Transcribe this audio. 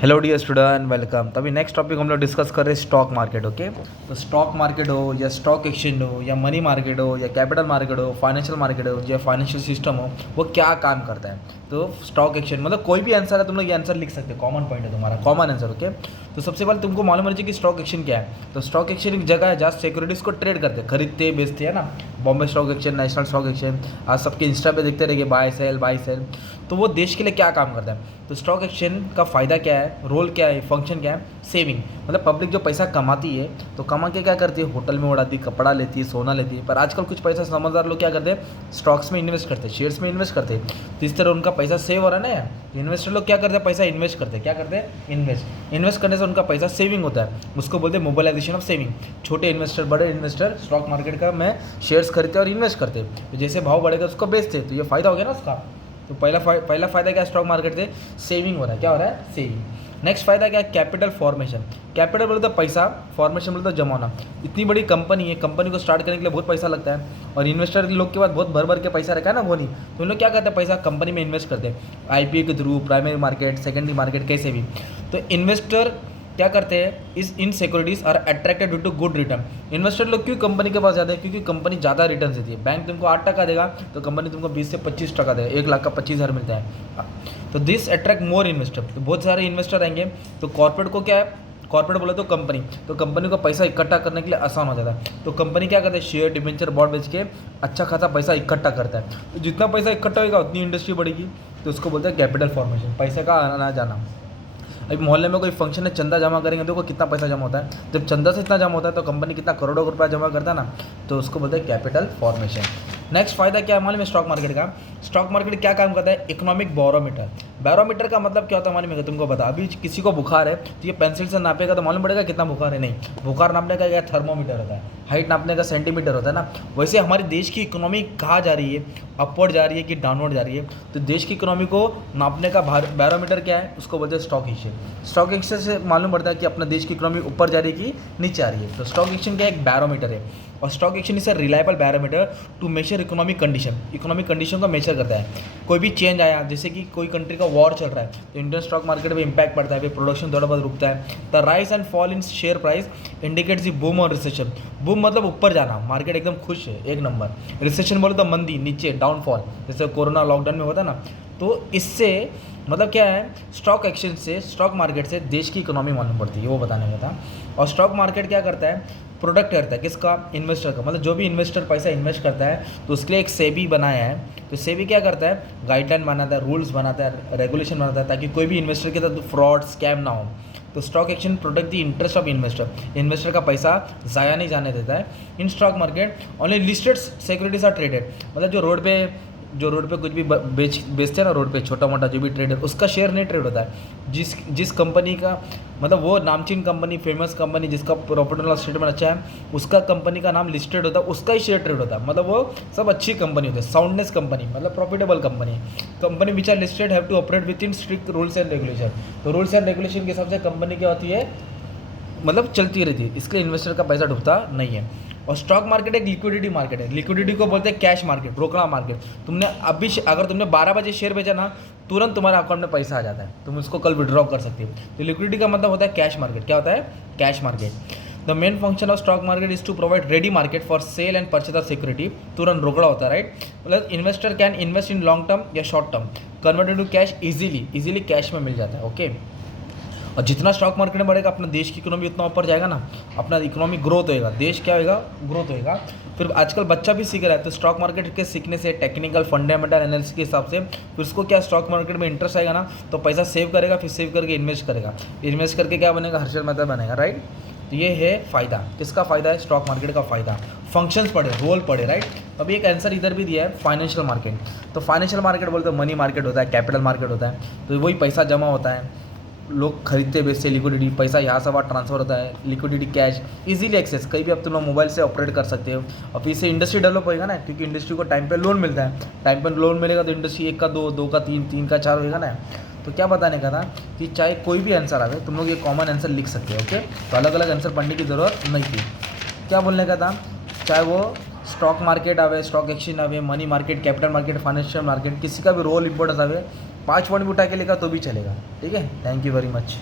Hello dear student, welcome. तभी next topic हम लोग डिस्कस कर रहे हैं स्टॉक मार्केट। ओके, तो स्टॉक मार्केट हो या स्टॉक एक्सचेंज हो या मनी मार्केट हो या कैपिटल मार्केट हो, फाइनेंशियल मार्केट हो या फाइनेंशियल सिस्टम हो, वो क्या काम करता है। तो स्टॉक एक्सचेंज मतलब कोई भी आंसर है, तुम लोग ये आंसर लिख सकते हो, कॉमन पॉइंट है तुम्हारा, कॉमन आंसर। ओके, तो सबसे पहले तुमको मालूम होना चाहिए कि स्टॉक एक्सचेंज क्या है। तो स्टॉक एक्सचेंज एक जगह है जहाँ सिक्योरिटीज़ को ट्रेड करते हैं, खरीदते बेचते हैं ना। Bombay stock exchange, national stock exchange, आज सबके इंस्टा पे देखते रहेंगे बाय सेल बाय सेल। तो वो देश के लिए क्या काम करता है। तो स्टॉक एक्सचेंज का फ़ायदा क्या है, रोल क्या है, फंक्शन क्या है। सेविंग मतलब पब्लिक जो पैसा कमाती है तो कमा के क्या करती है, होटल में उड़ाती है, कपड़ा लेती है, सोना लेती है। पर आजकल कुछ पैसा समझदार लोग क्या करते हैं, स्टॉक्स में इन्वेस्ट करते हैं, शेयर्स में इन्वेस्ट करते हैं। तो इस तरह उनका पैसा सेव हो रहा है ना। इन्वेस्टर लोग क्या करते हैं, पैसा इन्वेस्ट करते हैं। क्या करते हैं, इन्वेस्ट करने से उनका पैसा सेविंग होता है। उसको बोलते हैं मोबिलाइजेशन ऑफ सेविंग। छोटे इन्वेस्टर, बड़े इन्वेस्टर स्टॉक मार्केट का में शेयर्स खरीदते हैं और इन्वेस्ट करते हैं। तो जैसे भाव बढ़ेगा उसको बेचते हैं, तो ये फायदा हो गया ना उसका। तो पहला फ़ायदा क्या है, स्टॉक मार्केट से सेविंग हो रहा है। क्या हो रहा है, सेविंग। नेक्स्ट फ़ायदा क्या है, कैपिटल फॉर्मेशन। कैपिटल बोलते तो पैसा, फॉर्मेशन बोलते तो जमा होना। इतनी बड़ी कंपनी है, कंपनी को स्टार्ट करने के लिए बहुत पैसा लगता है और इन्वेस्टर लोग के पास बहुत भर भर के पैसा रखा है ना, वो नहीं। तो उन लोग क्या करते हैं, पैसा कंपनी में इन्वेस्ट करते हैं, आईपीओ के through, primary market, secondary market, कैसे भी। तो इन्वेस्टर क्या करते हैं, इस इन securities are attracted due to good return. Investor लोग क्यों कंपनी के पास जाते हैं, क्योंकि कंपनी ज़्यादा रिटर्न देती है। बैंक तुमको 8% देगा तो कंपनी तुमको 20 से 25% देगा। 1 लाख का 25,000 मिलता है। तो दिस अट्रैक्ट मोर इन्वेस्टर। तो बहुत सारे इन्वेस्टर आएंगे। तो कॉर्पोरेट को क्या है, कॉर्पोरेट बोले तो कंपनी को पैसा इकट्ठा करने के लिए आसान हो जाता है। तो कंपनी क्या करते हैं, शेयर, डिबेंचर, बॉन्ड बेच के अच्छा खासा पैसा इकट्ठा करता है। तो जितना पैसा इकट्ठा होगा उतनी इंडस्ट्री बढ़ेगी। तो उसको बोलते हैं कैपिटल फॉर्मेशन, पैसे का आना जाना। अभी मोहल्ले में कोई फंक्शन है, चंदा जमा करेंगे, देखो कितना पैसा जमा होता है। जब चंदा से इतना जमा होता है तो कंपनी कितना करोड़ों रुपया जमा करता है ना। तो उसको बोलते हैं कैपिटल फॉर्मेशन। नेक्स्ट फायदा क्या है मालूम है स्टॉक मार्केट का। स्टॉक मार्केट क्या काम करता है, इकोनॉमिक बैरोमीटर। बैरोमीटर का मतलब क्या होता है मालूम है, तुमको बता। अभी किसी को बुखार है तो ये पेंसिल से नापेगा तो मालूम पड़ेगा कितना बुखार है, नहीं। बुखार नापने का क्या थर्मोमीटर होता है, हाइट नापने का सेंटीमीटर होता है ना। वैसे हमारे देश की इकोनॉमी कहाँ जा रही है, अपवर्ड जा रही है कि डाउनवर्ड जा रही है। तो देश की इकोनॉमी को नापने का बैरोमीटर क्या है, उसको बोलते हैं स्टॉक एक्सचेंज। स्टॉक एक्सचेंज से मालूम पड़ता है कि अपना देश की इकोनॉमी ऊपर जा रही है कि नीचे आ रही है। तो स्टॉक एक्सचेंज क्या एक बैरोमीटर है। और stock exchange is a reliable barometer to measure economic condition. Economic condition को मेजर करता है। कोई भी चेंज आया, जैसे कि कोई कंट्री का वॉर चल रहा है तो इंडियन स्टॉक मार्केट में इंपैक्ट पड़ता है, फिर प्रोडक्शन थोड़ा बहुत रुकता है। The rise and fall in share price indicates the boom और रिसेशन। बूम मतलब ऊपर जाना, मार्केट एकदम खुश है, एक नंबर। रिसेशन बोले तो मंदी, नीचे, डाउनफॉल, जैसे कोरोना लॉकडाउन में होता ना। तो इससे मतलब क्या है, स्टॉक एक्सचेंज से, स्टॉक मार्केट से देश की इकोनॉमी मालूम पड़ती है, वो बताने का था। और स्टॉक मार्केट क्या करता है, प्रोडक्ट करता है किसका, इन्वेस्टर का। मतलब जो भी इन्वेस्टर पैसा इन्वेस्ट करता है तो उसके लिए एक सेबी बनाया है। तो सेबी क्या करता है, गाइडलाइन बनाता है, रूल्स बनाता है, रेगुलेशन बनाता है, ताकि कोई भी इन्वेस्टर के साथ फ्रॉड, स्कैम ना हो। तो stock exchange protect the interest of investor. Investor का पैसा ज़ाया नहीं जाने देता है। In stock market only listed securities are traded. मतलब जो रोड पे कुछ भी बेचते हैं ना, रोड पे छोटा मोटा जो भी ट्रेड है, उसका शेयर नहीं ट्रेड होता है। जिस कंपनी का मतलब वो नामचीन कंपनी, फेमस कंपनी, जिसका प्रॉफिट एंड लॉस स्टेटमेंट अच्छा है, उसका कंपनी का नाम लिस्टेड होता है, उसका ही शेयर ट्रेड होता है। मतलब वो सब अच्छी कंपनी होती है, साउंडनेस कंपनी, मतलब profitable company. Company which are listed have to operate within strict rules and regulation. तो रूल्स एंड रेगुलेशन के हिसाब से कंपनी क्या होती है, मतलब चलती रहती है। इसके लिए इन्वेस्टर का पैसा डूबता नहीं है। और स्टॉक मार्केट एक लिक्विडिटी मार्केट है। लिक्विडिटी को बोलते हैं कैश मार्केट, रोकड़ा मार्केट। तुमने अभी अगर तुमने 12 बजे शेयर बेचा ना, तुरंत तुम्हारे अकाउंट में पैसा आ जाता है, तुम उसको कल विड्रॉ कर सकते हो। तो लिक्विडिटी का मतलब होता है कैश मार्केट। क्या होता है, cash market. The main function of stock market is to provide ready market for sale and purchase of security. तुरंत रोकड़ा होता है, राइट। मतलब investor can invest in long term या short term, convert into cash easily cash में मिल जाता है। ओके। और जितना स्टॉक मार्केट में बढ़ेगा अपना देश की इकोनॉमी उतना ऊपर जाएगा ना, अपना इकोनॉमी ग्रोथ होएगा, देश क्या होएगा, ग्रोथ होएगा। फिर आजकल बच्चा भी सीख रहा है, तो स्टॉक मार्केट के सीखने से, टेक्निकल फंडामेंटल एनालिसिस के हिसाब से फिर उसको क्या स्टॉक मार्केट में इंटरेस्ट आएगा ना, तो पैसा सेव करेगा, फिर सेव करके इन्वेस्ट करेगा, इन्वेस्ट करके क्या बनेगा, हर्षल मेहता बनेगा, राइट। तो ये है फ़ायदा। किसका फ़ायदा है, स्टॉक मार्केट का फ़ायदा। फंक्शंस पढ़े, रोल पढ़े, राइट। अभी एक आंसर इधर भी दिया है, फाइनेंशियल मार्केट। तो फाइनेंशियल मार्केट बोलते हैं मनी मार्केट होता है, कैपिटल मार्केट होता है। तो वही पैसा जमा होता है, लोग खरीदते बेचते, लिक्विडिटी, पैसा यहाँ से वहाँ ट्रांसफर होता है, लिक्विडिटी कैश इजीली एक्सेस, कहीं भी अब तुम लोग मोबाइल से ऑपरेट कर सकते हो। और फिर से इंडस्ट्री डेवलप होएगा ना, क्योंकि इंडस्ट्री को टाइम पे लोन मिलता है। टाइम पे लोन मिलेगा तो इंडस्ट्री 1 का 2, 2 का 3, 3 का 4 होएगा ना। तो क्या बताने का था कि चाहे कोई भी आंसर आवे, तुम लोग ये कॉमन आंसर लिख सकते हो। ओके, तो अलग अलग आंसर पढ़ने की ज़रूरत नहीं थी। क्या बोलने का था, चाहे वो स्टॉक मार्केट आवे, स्टॉक एक्सचेंज आवे, money market, capital market, financial market, किसी का भी रोल इंपॉर्टेंस आवे, 5 पॉइंट भी उठा के लेगा तो भी चलेगा, ठीक है। Thank you very much.